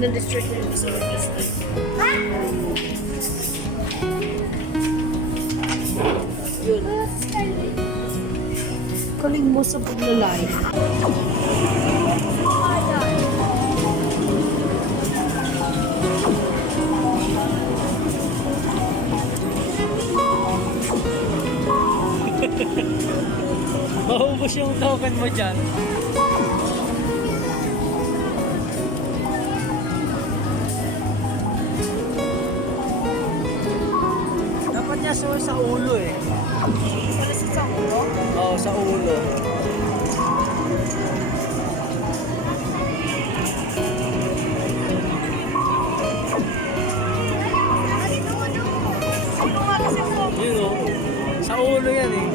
na-distract na yung sa orchestra. Yun. Kaling mo sa paglalay. Maubos yung token mo dyan. Dapat niya sa ulo eh. Wala sa ulo? Oo, sa ulo. Yun o. Sa ulo yan eh.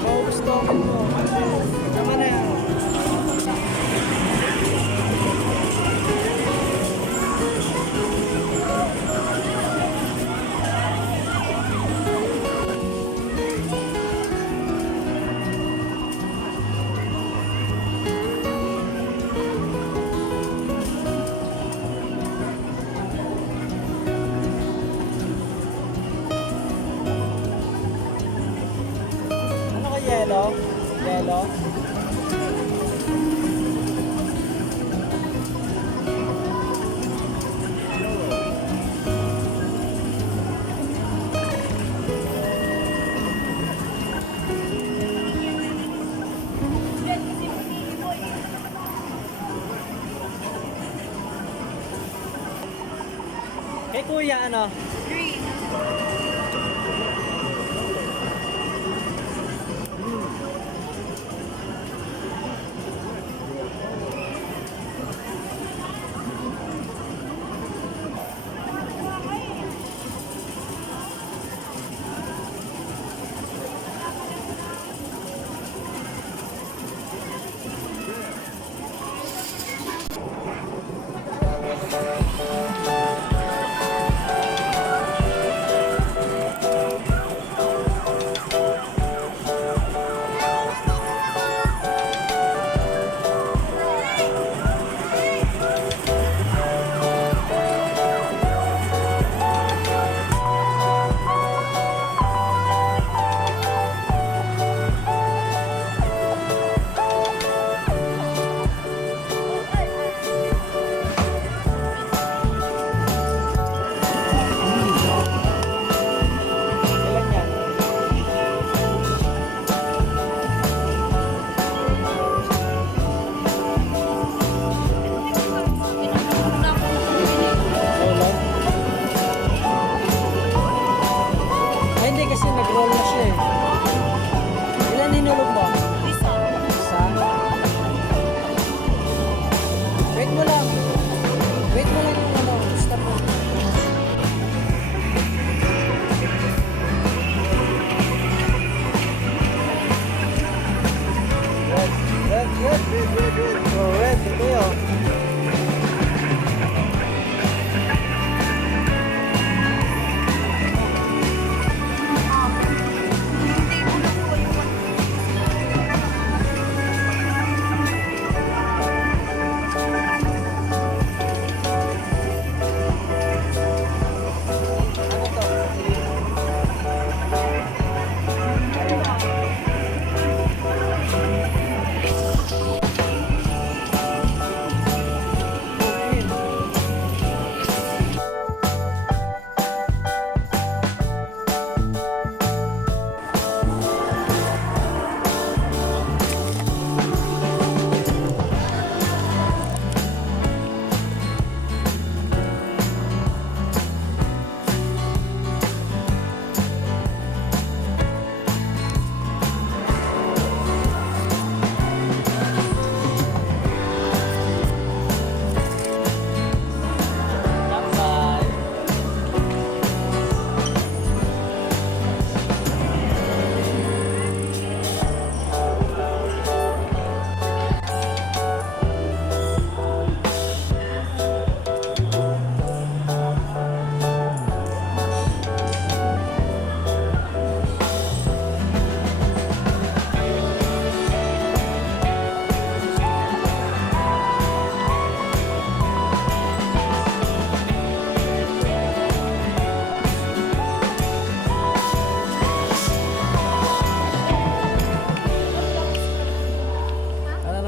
Maubos token mo. Tama na yan. Ano ka yellow? Yellow? Kay kuya ano? Green.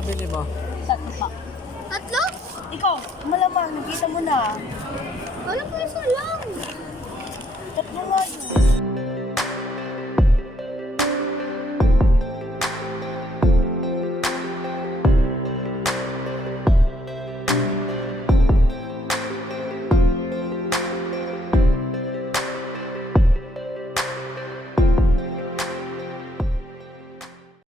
nabili mo? Tatlo pa. Tatlo? Ikaw, malamang, nakita mo na. Wala ko isa lang. Tatlo nga yun.